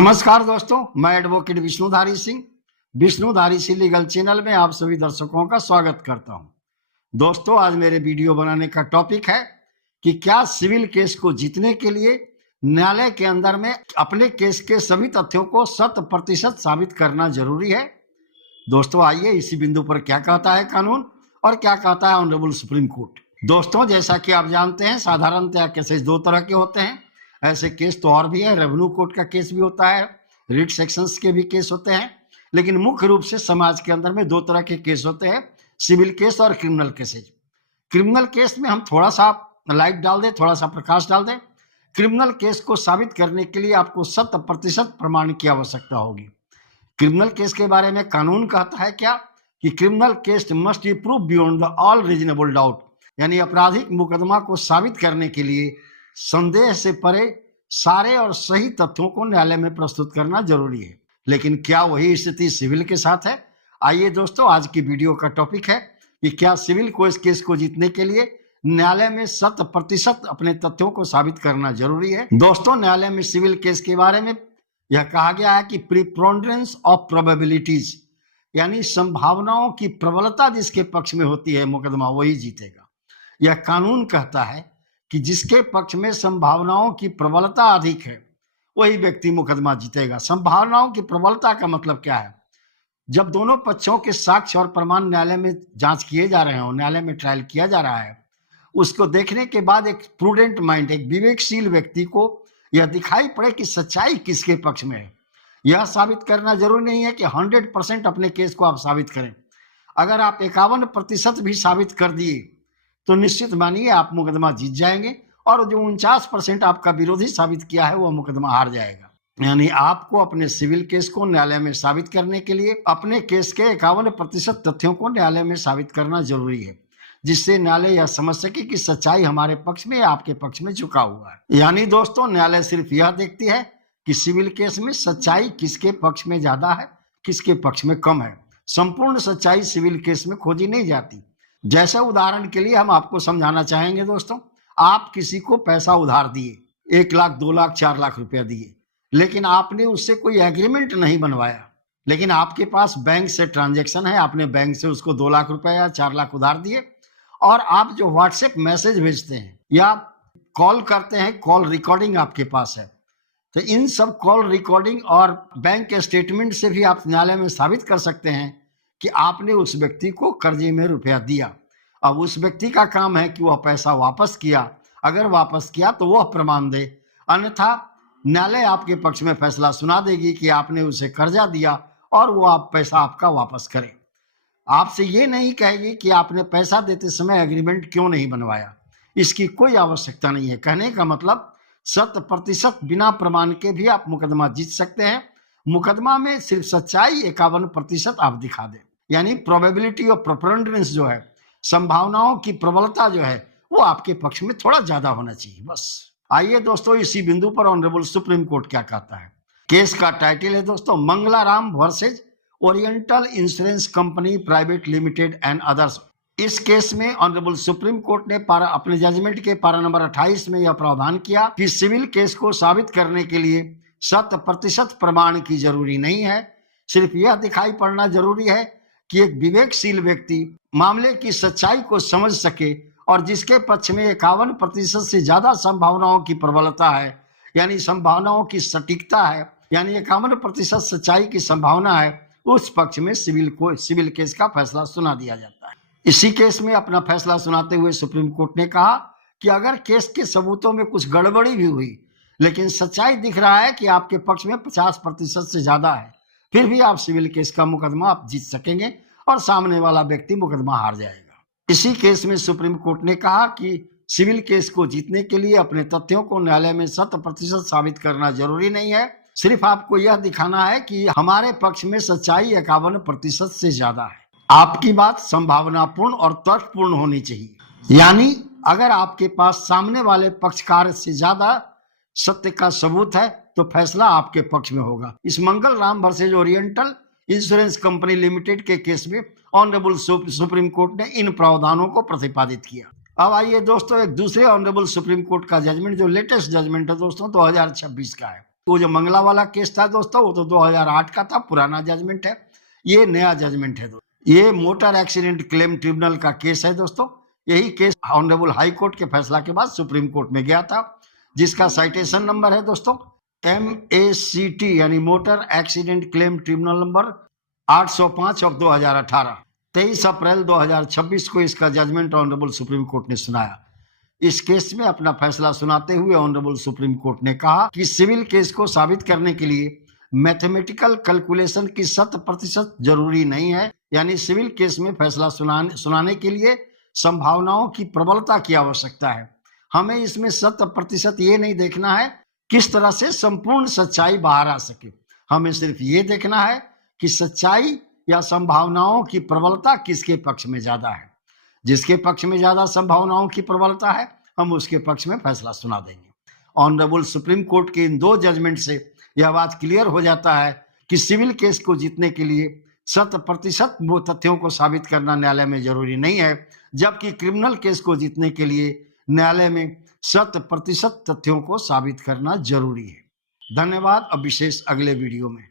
नमस्कार दोस्तों, मैं advocate Vishnudhari Singh Vishnudhari Singh legal channel में आप सभी दर्शकों का स्वागत करता हूं। दोस्तों, आज मेरे वीडियो बनाने का टॉपिक है कि क्या सिविल केस को जीतने के लिए न्यायालय के अंदर में अपने केस के सभी तथ्यों को 100% साबित करना जरूरी है। दोस्तों, आइए इसी बिंदु पर क्या कहता है कानून और क्या कहता है ऑनरेबल सुप्रीम कोर्ट। दोस्तों, जैसा कि आप जानते हैं, साधारणतः केसेस दो तरह के होते हैं। ऐसे केस तो और भी है, रेवेन्यू कोर्ट का केस भी होता है, रिट सेक्शंस के भी केस होते हैं, लेकिन मुख्य रूप से समाज के अंदर में दो तरह के केस होते हैं, सिविल केस और क्रिमिनल केसेज। क्रिमिनल केस में हम थोड़ा सा लाइट डाल दें, थोड़ा सा प्रकाश डाल दें। क्रिमिनल केस को साबित करने के लिए आपको 100% प्रमाण की आवश्यकता होगी। क्रिमिनल केस के बारे में कानून कहता है क्या कि criminal case must be prove beyond the all reasonable doubt, यानी आपराधिक मुकदमा को साबित करने के लिए संदेह से परे सारे और सही तथ्यों को न्यायालय में प्रस्तुत करना जरूरी है। लेकिन क्या वही स्थिति सिविल के साथ है? आइए दोस्तों, आज की वीडियो का टॉपिक है कि क्या सिविल को इस केस को जीतने के लिए न्यायालय में 100% अपने तथ्यों को साबित करना जरूरी है। दोस्तों, न्यायालय में सिविल केस के बारे में यह कहा गया है कि प्रीपोंडेंस ऑफ प्रोबेबिलिटीज, यानी संभावनाओं की प्रबलता जिसके पक्ष में होती है मुकदमा वही जीतेगा। यह कानून कहता है कि जिसके पक्ष में संभावनाओं की प्रबलता अधिक है वही व्यक्ति मुकदमा जीतेगा। संभावनाओं की प्रबलता का मतलब क्या है? जब दोनों पक्षों के साक्ष्य और प्रमाण न्यायालय में जांच किए जा रहे हो, न्यायालय में ट्रायल किया जा रहा है, उसको देखने के बाद एक प्रूडेंट माइंड, एक विवेकशील व्यक्ति को यह दिखाई पड़े कि सच्चाई किसके पक्ष में है। यह साबित करना जरूरी नहीं है कि 100% अपने केस को आप साबित करें। अगर आप 51% भी साबित कर दिए तो निश्चित मानिए आप मुकदमा जीत जाएंगे, और जो 49% आपका विरोधी साबित किया है वो मुकदमा हार जाएगा। यानी आपको अपने सिविल केस को न्यायालय में साबित करने के लिए अपने केस के 51% तथ्यों को न्यायालय में साबित करना जरूरी है, जिससे न्यायालय यह समझ सके कि सच्चाई हमारे पक्ष में या आपके पक्ष में झुका हुआ है। यानी दोस्तों, न्यायालय सिर्फ यह देखती है कि सिविल केस में सच्चाई किसके पक्ष में ज्यादा है, किसके पक्ष में कम है। संपूर्ण सच्चाई सिविल केस में खोजी नहीं जाती। जैसे उदाहरण के लिए हम आपको समझाना चाहेंगे दोस्तों, आप किसी को पैसा उधार दिए, 1 लाख, 2 लाख, 4 लाख रुपया दिए, लेकिन आपने उससे कोई एग्रीमेंट नहीं बनवाया, लेकिन आपके पास बैंक से ट्रांजैक्शन है, आपने बैंक से उसको 2 लाख रुपया या 4 लाख उधार दिए, और आप जो व्हाट्सएप मैसेज भेजते हैं या कॉल करते हैं, कॉल रिकॉर्डिंग आपके पास है, तो इन सब कॉल रिकॉर्डिंग और बैंक के स्टेटमेंट से भी आप न्यायालय में साबित कर सकते हैं कि आपने उस व्यक्ति को कर्जे में रुपया दिया। अब उस व्यक्ति का काम है कि वह पैसा वापस किया, अगर वापस किया तो वह प्रमाण दे, अन्यथा न्यायालय आपके पक्ष में फैसला सुना देगी कि आपने उसे कर्जा दिया और वो आप पैसा आपका वापस करे। आपसे ये नहीं कहेगी कि आपने पैसा देते समय एग्रीमेंट क्यों नहीं बनवाया, इसकी कोई आवश्यकता नहीं है। कहने का मतलब 100% बिना प्रमाण के भी आप मुकदमा जीत सकते हैं। मुकदमा में सिर्फ सच्चाई 51% आप दिखा दें, यानी प्रोबेबिलिटी ऑफ प्रेफरेंस जो है, संभावनाओं की प्रबलता जो है, वो आपके पक्ष में थोड़ा ज्यादा होना चाहिए, बस। आइए दोस्तों, इसी बिंदु पर ऑनरेबल सुप्रीम कोर्ट क्या कहता है। केस का टाइटल है दोस्तों, Mangalaram versus oriental insurance company private limited and others. इस केस में ऑनरेबल सुप्रीम कोर्ट ने अपने जजमेंट के पारा नंबर 28 में यह प्रावधान किया कि सिविल केस को साबित करने के लिए 100% प्रमाण की जरूरी नहीं है। सिर्फ यह दिखाई पड़ना जरूरी है कि एक विवेकशील व्यक्ति मामले की सच्चाई को समझ सके, और जिसके पक्ष में 51% से ज्यादा संभावनाओं की प्रबलता है, यानी संभावनाओं की सटीकता है, यानी 51% सच्चाई की संभावना है, उस पक्ष में सिविल केस का फैसला सुना दिया जाता है। इसी केस में अपना फैसला सुनाते हुए सुप्रीम कोर्ट ने कहा कि अगर केस के सबूतों में कुछ गड़बड़ी भी हुई, लेकिन सच्चाई दिख रहा है कि आपके पक्ष में 50% से ज्यादा है, फिर भी आप सिविल केस का मुकदमा आप जीत सकेंगे और सामने वाला व्यक्ति मुकदमा हार जाएगा। इसी केस में सुप्रीम कोर्ट ने कहा कि सिविल केस को जीतने के लिए अपने तथ्यों को न्यायालय में 100% साबित करना जरूरी नहीं है। सिर्फ आपको यह दिखाना है कि हमारे पक्ष में सच्चाई 51% से ज्यादा है। आपकी बात संभावनापूर्ण और तर्कपूर्ण होनी चाहिए, यानी अगर आपके पास सामने वाले पक्षकार से ज्यादा सत्य का सबूत है तो फैसला आपके पक्ष में होगा। इस Mangalram versus oriental insurance company limited के केस में ऑनरेबल सुप्रीम कोर्ट ने इन प्रावधानों को प्रतिपादित किया। अब आइए दोस्तों, एक दूसरे ऑनरेबल सुप्रीम कोर्ट का जजमेंट, जो लेटेस्ट जजमेंट है दोस्तों 2026 का है, वो जो मंगला वाला केस था दोस्तों, वो तो 2008 का था, पुराना जजमेंट है। ये नया जजमेंट है दोस्तों। ये मोटर एक्सीडेंट क्लेम ट्रिब्यूनल का केस है दोस्तों। यही केस ऑनरेबल हाई कोर्ट के फैसला के बाद सुप्रीम कोर्ट में गया था, जिसका साइटेशन नंबर है दोस्तों MACT यानी motor accident claim tribunal number 805 of 2018। 23 अप्रैल 2026 को इसका जजमेंट ऑनरेबल सुप्रीम कोर्ट ने सुनाया। इस केस में अपना फैसला सुनाते हुए ऑनरेबल सुप्रीम कोर्ट ने कहा कि सिविल केस को साबित करने के लिए मैथमेटिकल कैलकुलेशन की 100% जरूरी नहीं है। यानी सिविल केस में फैसला सुनाने के लिए संभावनाओं की प्रबलता की आवश्यकता है। हमें इसमें 100% ये नहीं देखना है किस तरह से संपूर्ण सच्चाई बाहर आ सके। हमें सिर्फ ये देखना है कि सच्चाई या संभावनाओं की प्रबलता किसके पक्ष में ज्यादा है। जिसके पक्ष में ज्यादा संभावनाओं की प्रबलता है, हम उसके पक्ष में फैसला सुना देंगे। ऑनरेबल सुप्रीम कोर्ट के इन दो जजमेंट से यह बात क्लियर हो जाता है कि सिविल केस को जीतने के लिए 100% वो तथ्यों को साबित करना न्यायालय में जरूरी नहीं है, जबकि क्रिमिनल केस को जीतने के लिए न्यायालय में 100% तथ्यों को साबित करना जरूरी है। धन्यवाद। अब विशेष अगले वीडियो में।